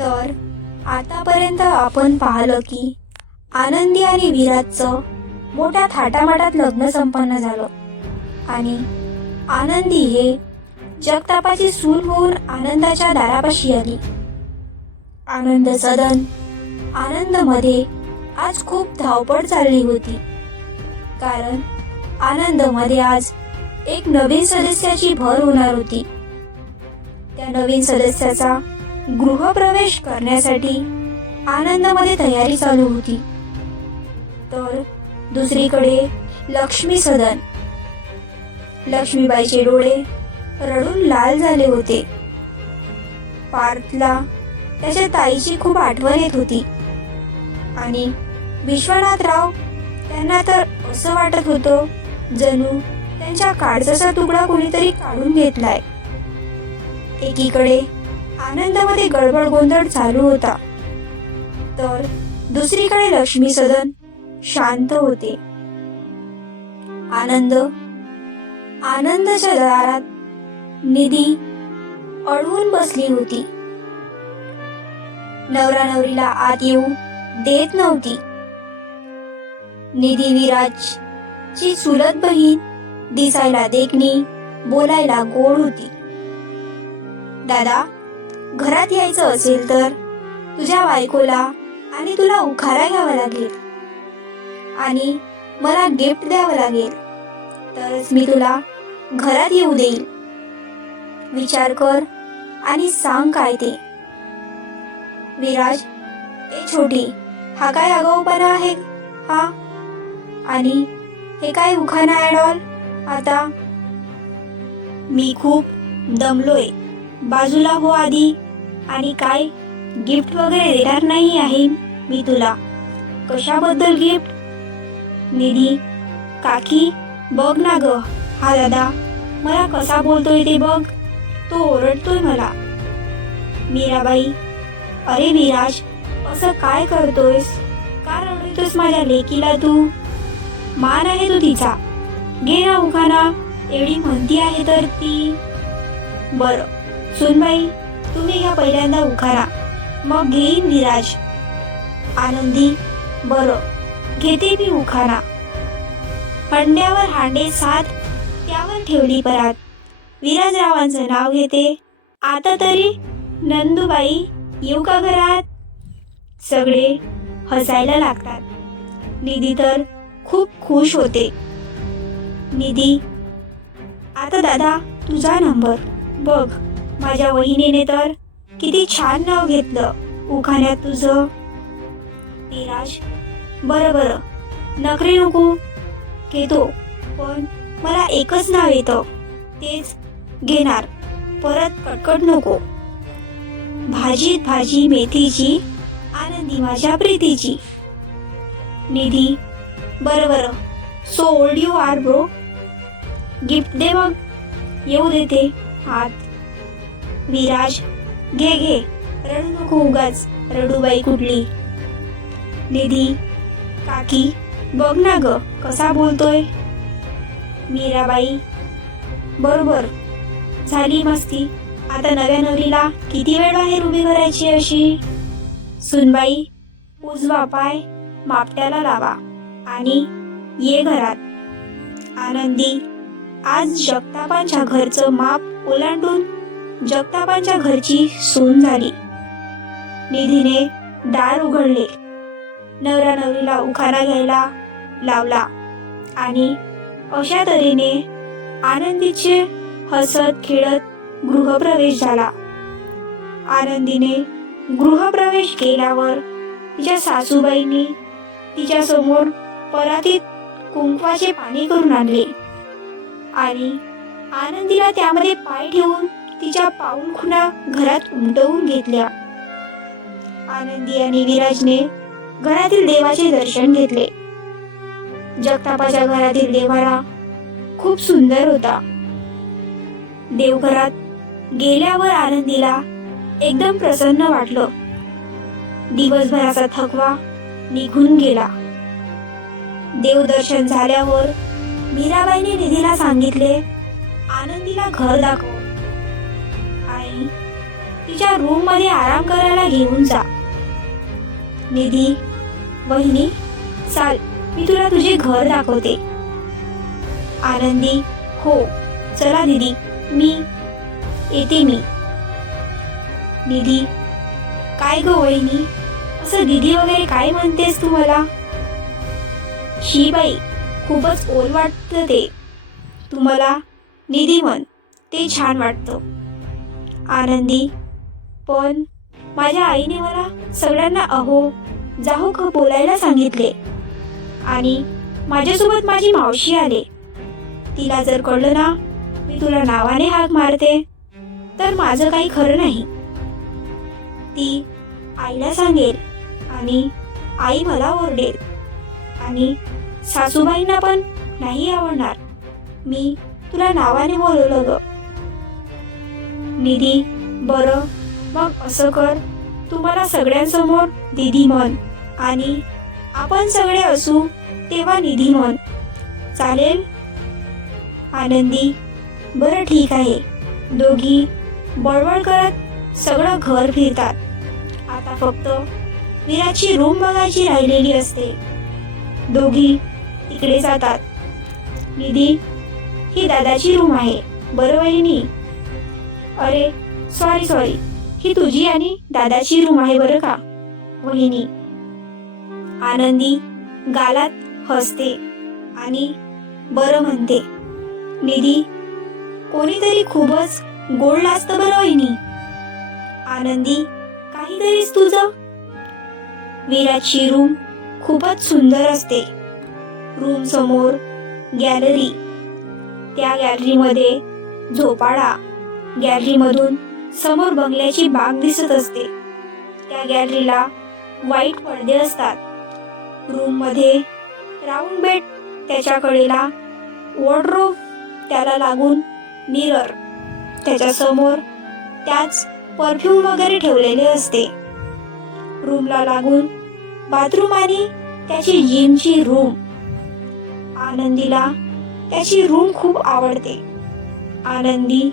तर आतापर्यंत आपण पाहिलं की आनंदी आणि विराजचं मोठ्या थाटामाटात लग्न संपन्न झालं आणि आनंदी हे जगतापाची सून होऊन आनंदाच्या दारापाशी आली. आनंद सदन आनंदमध्ये आज खूप धावपळ चालली होती, कारण आनंदमध्ये आज एक नवीन सदस्याची भर होणार होती. त्या नवीन सदस्याचा गृहप्रवेश करण्यासाठी आनंदमध्ये तयारी चालू होती. तर दुसरीकडे लक्ष्मी सदन, लक्ष्मीबाईचे डोळे रडून लाल झाले होते. पार्थला त्याच्या ताईची खूप आठवण येत होती आणि विश्वनाथराव त्यांना तर असं वाटत होतं जणू त्यांच्या काळजाचा तुकडा कोणीतरी काढून घेतलाय. एकीकडे आनंदामध्ये गडबड गोंधळ चालू होता, तर दुसरीकडे लक्ष्मी सदन शांत होते. आनंदाच्या दारात निधी अडवून बसली होती. नवरा नवरीला आत येऊ देत नव्हती. निधी विराजची चुलत बहीण, दिसायला देखणी, बोलायला गोड होती. दादा, घरात यायचं असेल तर तुझ्या बायकोला आणि तुला उखारा घ्यावा लागेल आणि मला गिफ्ट द्यावं लागेल, तरच मी तुला घरात येऊ देईल. विचार कर आणि सांग काय ते. विराज, ए छोटी, हा काय आगाऊपणा आहे हा? आणि हे काय उखाणा ॲडॉल आता? मी खूप दमलोय, बाजूला हो आधी. आणि काय गिफ्ट वगैरे देणार नाही आहे मी तुला. कशाबद्दल गिफ्ट? निधी, काकी बघ ना ग, हा दादा मला कसा बोलतोय ते बघ, तो ओरडतोय मला. मीराबाई, अरे विराज, असं काय करतोयस? का रडतोयस माझ्या लेकीला तू? मान आहे तू तिचा, घे ना उखाणा, एवढी म्हणती आहे तर ती. बरं सुनबाई, तुम्ही घ्या पहिल्यांदा उखाणा, मग घेईन विराज. आनंदी, बरं घेते मी उखाणा. हंड्यावर हांडे सात, त्यावर ठेवली परात. विराजरावांचं नाव घेते, आता तरी नंदूबाई येऊ का घरात? सगळे हसायला लागतात. निधी तर खूप खुश होते. निधी, आता दादा तुझा नंबर बघ. माझ्या वहिनीने तर किती छान नाव घेतलं उखाण्यात तुझं. विराज, बरं नखरे नको, घेतो, पण मला एकच नाव येतं, तेच घेणार, परत कटकट नको. भाजीत भाजी मेथीची, आनंदी माझ्या प्रीतीची. निधी, बरं so old you are bro. Gift दे मग, येऊ देते हात. विराज, घे, रडू नको उगाच, रडूबाई कुठली. निधी, काकी बघ ना ग कसा बोलतोय. मीराबाई, बरोबर, झाली मस्ती, आता नव्या नवरीला किती वेळ बाहेर उभी करायची अशी. सुनबाई, उजवा पाय मापट्याला लावा आणि ये घरात. आनंदी आज जगतापांच्या घरचं माप ओलांडून जगतापांच्या घरची सून झाली. निधीने दार उघडले, नवरा नवरीला उखाणा घ्यायला लावला आणि अशा तऱ्हेने आनंदीचे हसत खेळत गृहप्रवेश झाला. आनंदीने गृहप्रवेश केल्यावर तिच्या सासूबाईंनी तिच्या समोर परातीत कुंकवाचे पाणी करून आणले आणि आनंदीला त्यामध्ये पाय ठेवून तिच्या पाऊलखुणा घरात उमटवून घेतल्या. आनंदी आणि विराजने घरातील देवाचे दर्शन घेतले. जगतापाच्या घरातील देवारा खूप सुंदर होता. देवघरात गेल्यावर आनंदीला एकदम प्रसन्न वाटलं. दिवसभराचा थकवा निघून गेला. देवदर्शन झाल्यावर मीराबाईने निधीला सांगितले, आनंदीला घर दाखव. आई तिच्या रूम मध्ये आराम करायला घेऊन जा. निधी, वहिनी, चाल, मी तुला तुझे घर दाखवते. आनंदी, हो, चला दीदी, मी येते. निधी, काय ग वहिनी, असं दीदी वगैरे काय म्हणतेस तू मला? शी बाई, खूपच ओल वाटतं ते. तुम्हाला निधी म्हण, ते छान वाटतं. आनंदी, पण माझ्या आईने मला सगळ्यांना अहो जाहो क बोलायला सांगितले. आणि माझ्यासोबत माझी मावशी आले. तिला जर कळलं ना मी तुला नावाने हाक मारते तर माझं काही खरं नाही. ती आईला सांगेल आणि आई मला ओरडेल आणि सासूबाईंना पण नाही आवडणार मी तुला नावाने बोलवलं ग. निधी, बरं मग असं कर, तू मला सगळ्यांसमोर दीदी म्हण आणि आपण सगळे असू तेव्हा निधी म्हण, चालेल? आनंदी, बरं ठीक आहे. दोघी बडबड करत सगळं घर फिरतात. आता फक्त विराची रूम बघायची राहिलेली असते. दोघी तिकडे जातात. निधी, ही दादाची रूम आहे बरं वहिनी? अरे सॉरी, ही तुझी आणि दादाची रूम आहे बरं का वहिनी? आनंदी गालात हसते आणि बरं म्हणते. निधी, कोणीतरी खूपच गोड लाजतं बरं वहिनी. आनंदी, काहीतरीच तुझं. विराची रूम खूपच सुंदर असते. रूम समोर गॅलरी, त्या गॅलरीमध्ये झोपाळा, गॅलरीमधून समोर बंगल्याची बाग दिसत असते. त्या गॅलरीला व्हाईट पडदे असतात. रूम मध्ये राऊंड बेड, त्याच्या कडेला वॉर्डरोब, त्याला लागून मिरर, त्याच्या समोर त्याच परफ्यूम वगैरे ठेवलेले असते. रूमला लागून बाथरूम आणि त्याची जिमची रूम. आनंदीला त्याची रूम खूप आवडते. आनंदी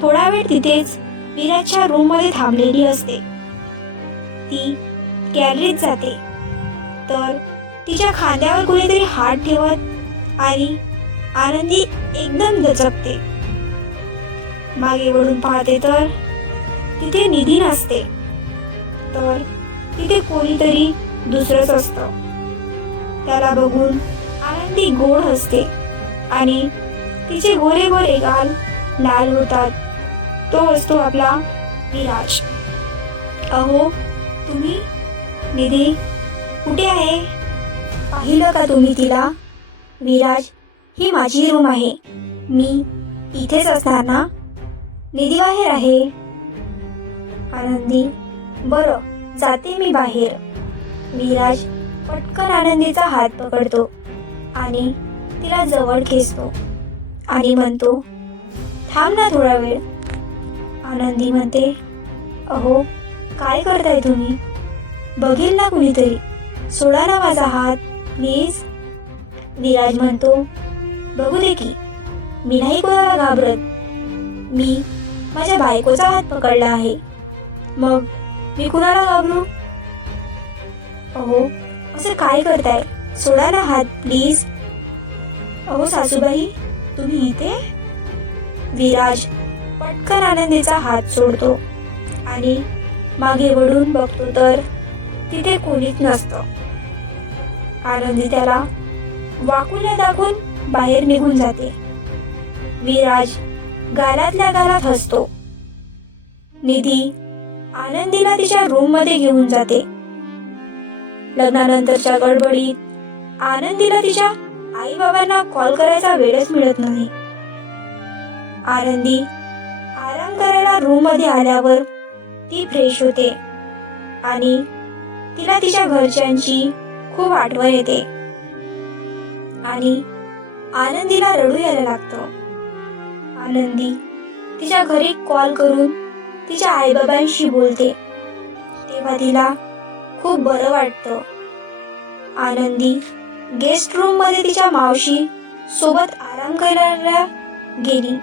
थोडा वेळ तिथेच विराच्या रूम मध्ये थांबलेली असते. ती गॅलरीत जाते तर तिच्या खांद्यावर कोणीतरी हात ठेवत आणि आनंदी एकदम दचकते. मागे वळून पाहते तर तिथे निधी नसते, तर तिथे कोणीतरी दुसरंच असतं. त्याला बघून आनंदी गोड हसते आणि तिचे गोरे गोरे गाल लाल होतात. तो असतो आपला विराज. अहो तुम्ही? निधी कुठे आहे? पाहिलं का तुम्ही तिला? विराज, ही माझी रूम आहे, मी इथेच असणार ना? निधी बाहेर आहे. आनंदी, बरं जाते मी बाहेर. विराज पटकन आनंदीचा हात पकडतो आणि तिला जवळ खेचतो आणि म्हणतो, थांब ना थोडा वेळ. आनंदी म्हणते, अहो काय करताय तुम्ही? बघेल ना कुणीतरी, सोडा ना माझा हात प्लीज. विराज म्हणतो, बघू दे की, मी नाही कोणाला घाबरत. मी माझ्या बायकोचा हात पकडला आहे, मग मी कुणाला घाबरू? अहो असं काय करताय, सोडा ना हात प्लीज. अहो सासूबाई, तुम्ही इथे? विराज पटकन आनंदीचा हात सोडतो आणि मागे वळून बघतो तर तिथे कोणीच नसतं. आनंदी त्याला वाकुल्या दाखवून बाहेर निघून जाते. विराज गालातल्या गालात हसतो. निधी आनंदीला तिच्या रूम मध्ये घेऊन जाते. लग्नानंतरच्या गडबडीत आनंदीला तिच्या आई बाबांना कॉल करायचा वेळच मिळत नाही. आनंदी आराम करायला रूम मध्ये आल्यावर ती फ्रेश होते आणि तिला तिच्या घरच्यांची खूप आठवण येते आणि आनंदीला रडू यायला लागतं. आनंदी तिच्या घरी कॉल करून तिच्या आईबाबांशी बोलते, तेव्हा तिला खूप बरं वाटतं. आनंदी गेस्ट रूम मध्ये तिच्या मावशी सोबत आराम करायला गेली.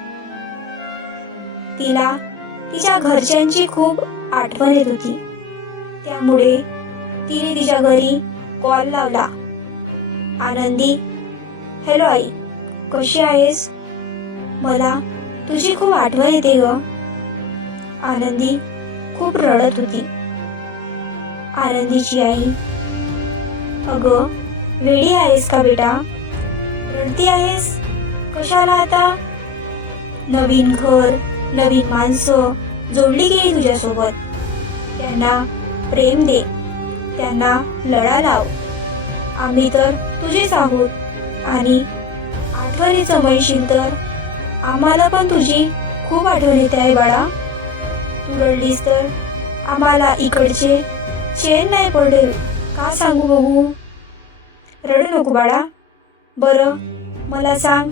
तिला तिच्या घरच्यांची खूप आठवण येत होती. त्यामुळे तिने तिच्या घरी कॉल लावला. आनंदी, हॅलो आई, कशी आहेस? मला तुझी खूप आठवण येते ग. आनंदी खूप रडत होती. आनंदीची आई, अगं वेडी आहेस का बेटा? रडती आहेस कशाला आता? नवीन घर, नवीन माणसं जोडली गेली तुझ्यासोबत. त्यांना प्रेम दे, त्यांना लळा लाव. आम्ही तर तुझेच आहोत आणि आठवणीचं म्हणशील तर आम्हाला पण तुझी खूप आठवण येते आहे बाळा. तू रडलीस तर आम्हाला इकडचे चैन नाही पडेल. का सांगू बघू? रडू नको बाळा. बरं मला सांग,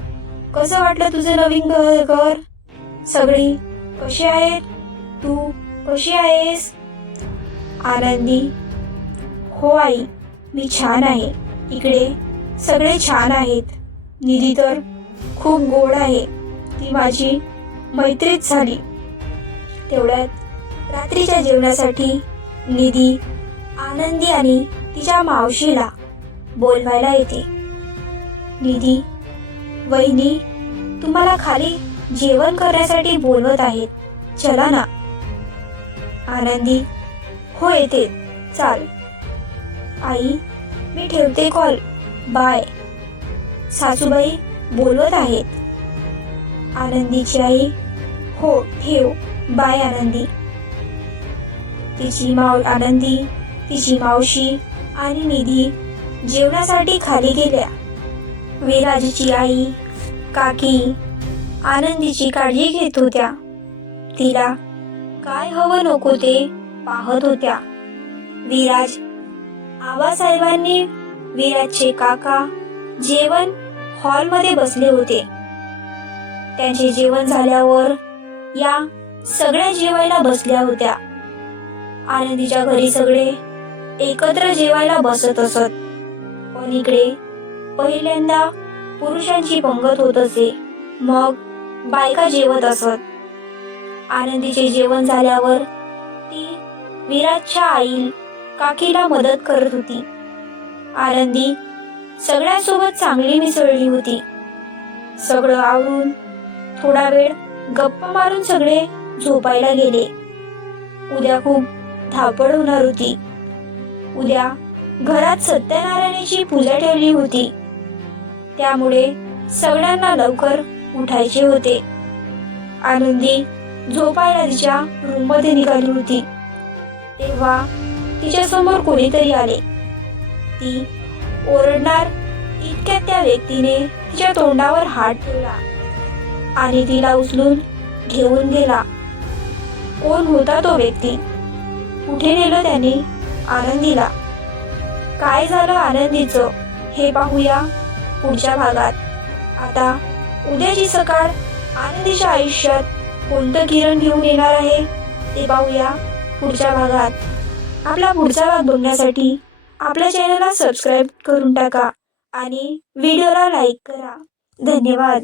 कसं वाटलं तुझं नवीन घर? सगळी कशी आहेत? तू कशी आहेस? आनंदी, हो आई, मी छान आहे. इकडे सगळे छान आहेत. निधी तर खूप गोड आहे. ती माझी मैत्रीच झाली. तेवढ्यात रात्रीच्या जेवणासाठी निधी आनंदी आणि तिच्या मावशीला बोलवायला येते. निधी, वहिनी तुम्हाला खाली जेवण करण्यासाठी बोलवत आहेत, चला ना. आनंदी, हो येते, चाल. आई, मी ठेवते कॉल, बाय. सासूबाई बोलवत आहेत. आनंदीची आई, हो ठेव, बाय आनंदी. आनंदी, तिची मावशी आणि निधी जेवणासाठी खाली गेल्या. विराजची आई, काकी आनंदीची काळजी घेत होत्या. तिला काय हवं नको ते पाहत होत्या. विराज, आबासाहेबांनी विराजचे काका जेवण हॉलमध्ये बसले होते. त्यांचे जेवण झाल्यावर या सगळ्या जेवायला बसल्या होत्या. आनंदीच्या घरी सगळे एकत्र जेवायला बसत असत, पण इकडे पहिल्यांदा पुरुषांची पंगत होत असे, मग बायका जेवत असत. आनंदीचे जेवण झाल्यावर ती विराजच्या आई काकीला मदत करत होती. आनंदी सगळ्यांसोबत चांगली मिसळली होती. सगळं आवरून थोडा वेळ गप्पा मारून सगळे झोपायला गेले. उद्या खूप धावपळ होणार होती. उद्या घरात सत्यनारायणाची पूजा ठेवली होती, त्यामुळे सगळ्यांना लवकर उठायचे होते. आनंदी झोपायला तिच्या रूममध्ये निघाली होती, तेव्हा तिच्या समोर कोणीतरी आले. ती ओरडणार इतक्यात त्या व्यक्तीने तिच्या तोंडावर हात ठेवला आणि तिला उचलून घेऊन गेला. कोण होता तो व्यक्ती? कुठे नेलं त्याने आनंदीला? काय झालं आनंदीचं हे पाहूया पुढच्या भागात. आता उद्याची सकाळ आनंदीच्या आयुष्यात कोणतं किरण घेऊन येणार आहे ते पाहूया पुढच्या भागात. आपला पुढचा भाग बघण्यासाठी आपल्या चॅनलला सबस्क्राईब करून टाका आणि व्हिडिओला लाईक करा. धन्यवाद.